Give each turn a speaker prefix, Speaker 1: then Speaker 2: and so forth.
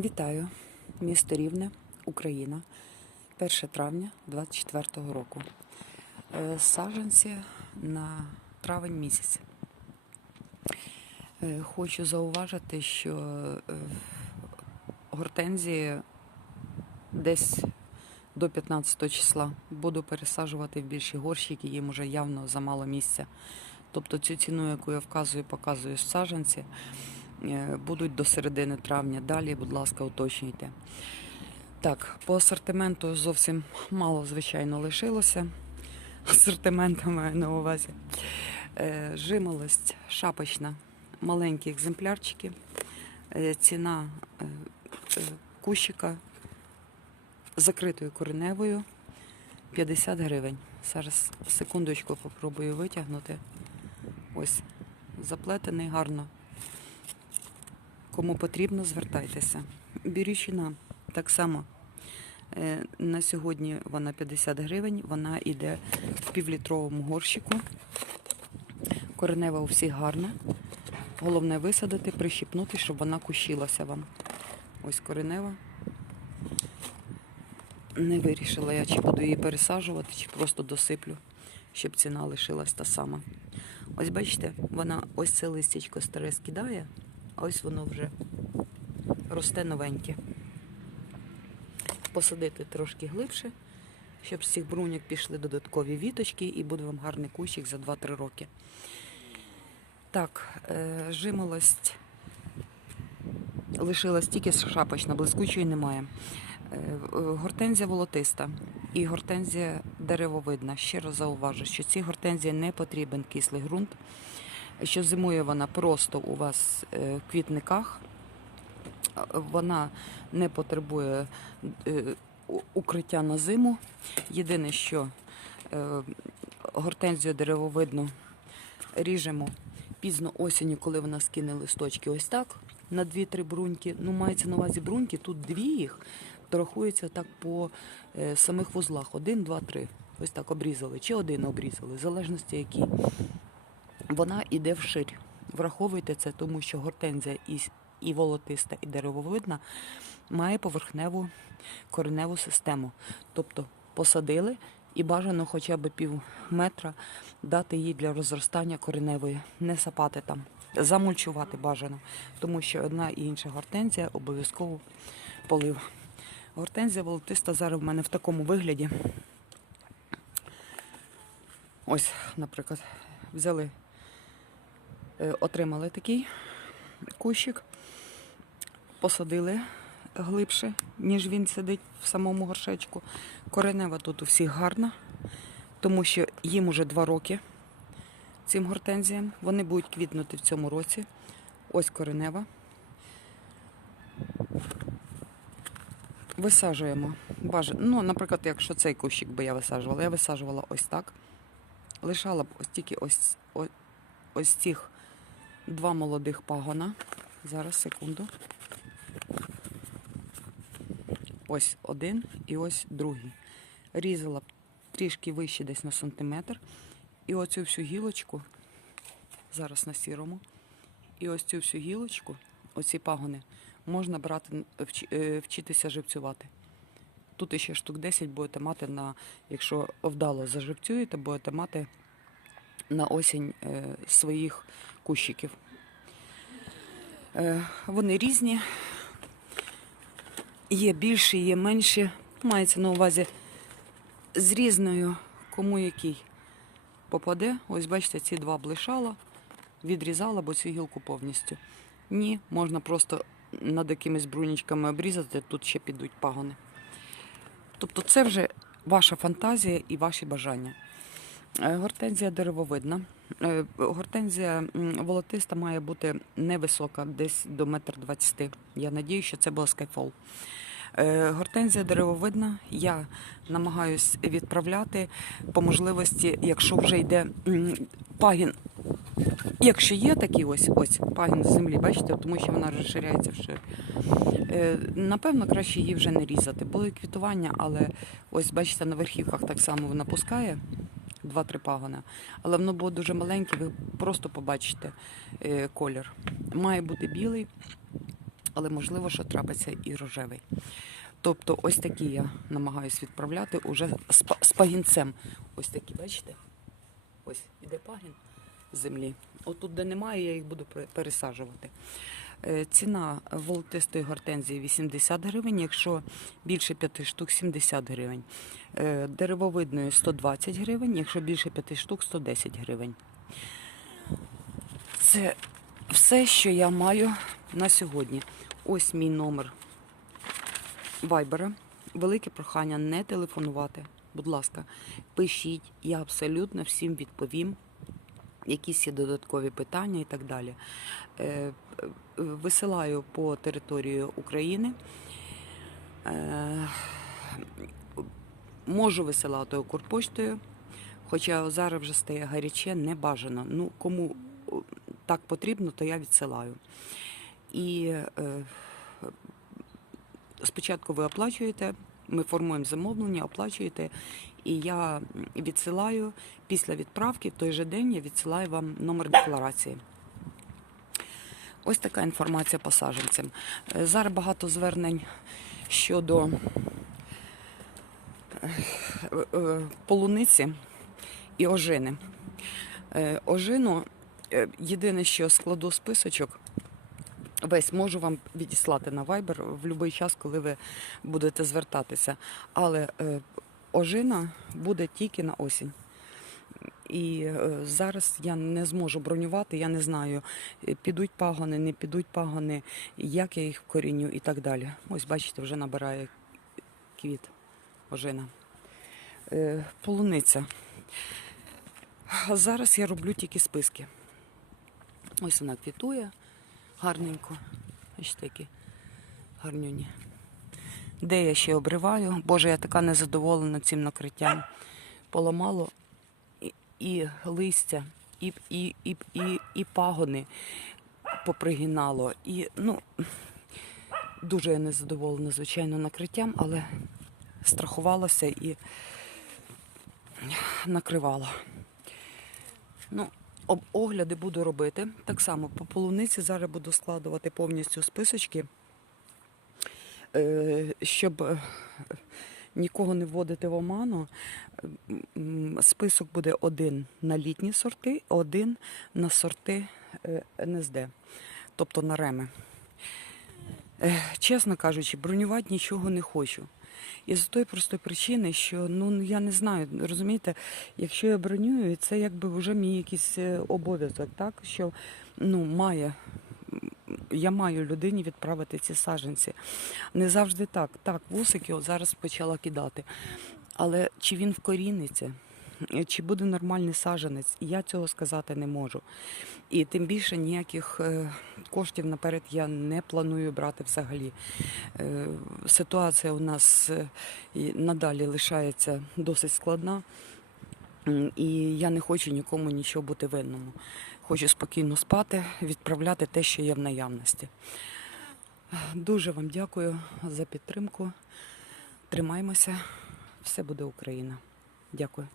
Speaker 1: Вітаю, місто Рівне, Україна, 1 травня 24 року. Е, Саджанці на травень місяць. Е, Хочу зауважити, що е, гортензії десь до 15 числа буду пересаджувати в більші горщики, їм вже явно замало місця. Тобто цю ціну, яку я вказую, показую саджанці, е, будуть до середини травня. Далі, будь ласка, уточнюйте. Так, по асортименту зовсім мало, звичайно, лишилося. Асортимента маю на увазі. Е, Жимолость шапочна, маленькі екземплярчики. Е, Ціна е, е, кущика закритою кореневою 50 гривень. Зараз секундочку попробую витягнути. Ось заплетений гарно. Кому потрібно, звертайтеся. Бірючина так само. Е, На сьогодні вона 50 гривень, вона йде в півлітровому горщику. Коренева у всіх гарна. Головне висадити, прищіпнути, щоб вона кущилася вам. Ось коренева. Не вирішила я, чи буду її пересаджувати, чи просто досиплю, щоб ціна лишилась та сама. Ось бачите, вона ось це листячко старе скидає, ось воно вже росте новеньке. Посадити трошки глибше, щоб з цих бруньок пішли додаткові віточки і буде вам гарний кущик за 2-3 роки. Так, е, жимолость лишилась тільки шапочна, блискучої немає. Е, Гортензія волотиста і гортензія деревовидна. Ще раз зауважу, що цій гортензії не потрібен кислий ґрунт, що зимує вона просто у вас е, в квітниках. Вона не потребує е, укриття на зиму. Єдине, що е, гортензію деревовидну ріжемо пізно осінню, коли вона скине листочки, ось так, на 2-3 бруньки. Ну, мається на увазі бруньки, тут дві їх, рахується так по самих вузлах. Один, два, три. Ось так обрізали. Чи один обрізали, в залежності який. Вона йде вширь. Враховуйте це, тому що гортензія і, і волотиста, і деревовидна має поверхневу кореневу систему. Тобто посадили і бажано хоча б пів метра дати їй для розростання кореневої, не сапати там, замульчувати бажано, тому що одна і інша гортензія обов'язково полив. Гортензія волотиста зараз в мене в такому вигляді. Ось, наприклад, взяли, отримали такий кущик, посадили глибше, ніж він сидить в самому горшечку. Коренева тут у всіх гарна, тому що їм уже два роки цим гортензіям. Вони будуть квітнути в цьому році. Ось коренева. Висаджуємо. Бажано. Ну, наприклад, якщо цей кущик би я висаджувала, я висаджувала ось так. Лишала б ось тільки ось, ось, ось цих два молодих пагона. Зараз, секунду. Ось один і ось другий. Різала трішки вище десь на сантиметр. І оцю всю гілочку, зараз на сірому, і ось цю всю гілочку, оці пагони, можна брати, е, вчитися живцювати. Тут ще штук 10 будете мати на, якщо вдало заживцюєте, будете мати на осінь е, своїх кущиків. Е, вони різні, є більші, є менші. Мається на увазі з різною, кому який попаде. Ось бачите, ці два блишала, відрізала, бо цю гілку повністю. Ні, можна просто над якимись брунічками обрізати, тут ще підуть пагони. Тобто це вже ваша фантазія і ваші бажання. Е, Гортензія деревовидна. Е, Гортензія волотиста має бути невисока, десь до метр двадцяти. Я надію, що це була скайфол. Е, Гортензія деревовидна. Я намагаюсь відправляти по можливості, якщо вже йде пагін. Якщо є такий ось ось пагін з землі, бачите, тому що вона розширяється вшир. Напевно, краще її вже не різати. Були квітування, але ось бачите, на верхівках так само вона пускає. Два-три пагона, але воно було дуже маленьке, ви просто побачите е, колір. Має бути білий, але можливо, що трапиться і рожевий. Тобто, ось такі я намагаюсь відправляти уже з, пагінцем. Ось такі, бачите? Ось іде пагін землі. Отут, де немає, я їх буду пересаджувати. Е, Ціна волотистої гортензії 80 гривень, якщо більше 5 штук 70 гривень. Е, Деревовидної 120 гривень, якщо більше 5 штук 110 гривень. Це все, що я маю на сьогодні. Ось мій номер вайбера. Велике прохання не телефонувати. Будь ласка, пишіть, я абсолютно всім відповім. Якісь є додаткові питання і так далі. Е, е, Висилаю по території України. Е, Можу висилати Укрпоштою, хоча зараз вже стає гаряче, не бажано. Ну, кому так потрібно, то я відсилаю. І е, спочатку ви оплачуєте, ми формуємо замовлення, оплачуєте, і я відсилаю після відправки, в той же день я відсилаю вам номер декларації. Ось така інформація по саджанцям. Е, Зараз багато звернень щодо е, е, полуниці і ожини. Ожину, єдине, що складу списочок, весь можу вам відіслати на Viber в будь-який час, коли ви будете звертатися. Але ожина буде тільки на осінь. І е, зараз я не зможу бронювати, я не знаю, е, підуть пагони, не підуть пагони, як я їх вкоріню і так далі. Ось бачите, вже набирає квіт ожина. Е, полуниця. Зараз я роблю тільки списки. Ось вона квітує гарненько. Ось такі гарнюні. Де я ще обриваю? Боже, я така незадоволена цим накриттям. Поламало і, і листя, і, і, і, і, і пагони попригинало. І, ну, дуже я незадоволена, звичайно, накриттям, але страхувалася і накривала. Ну, огляди буду робити. Так само по полуниці зараз буду складувати повністю списочки, щоб е, нікого не вводити в оману. Список буде один на літні сорти, один на сорти е, НСД, тобто на реми. Е, Чесно кажучи, бронювати нічого не хочу. І з тої простої причини, що ну я не знаю, розумієте, якщо я бронюю, це якби вже мій якийсь е, обов'язок, так що ну має. Я маю людині відправити ці саджанці. Не завжди так. Так, вусики от зараз почала кидати. Але чи він вкоріниться, чи буде нормальний саджанець, я цього сказати не можу. І тим більше ніяких е, коштів наперед я не планую брати взагалі. Е, Ситуація у нас е, надалі лишається досить складна, і я не хочу нікому нічого бути винному. Хочу спокійно спати, відправляти те, що є в наявності. Дуже вам дякую за підтримку. Тримаймося, все буде Україна. Дякую.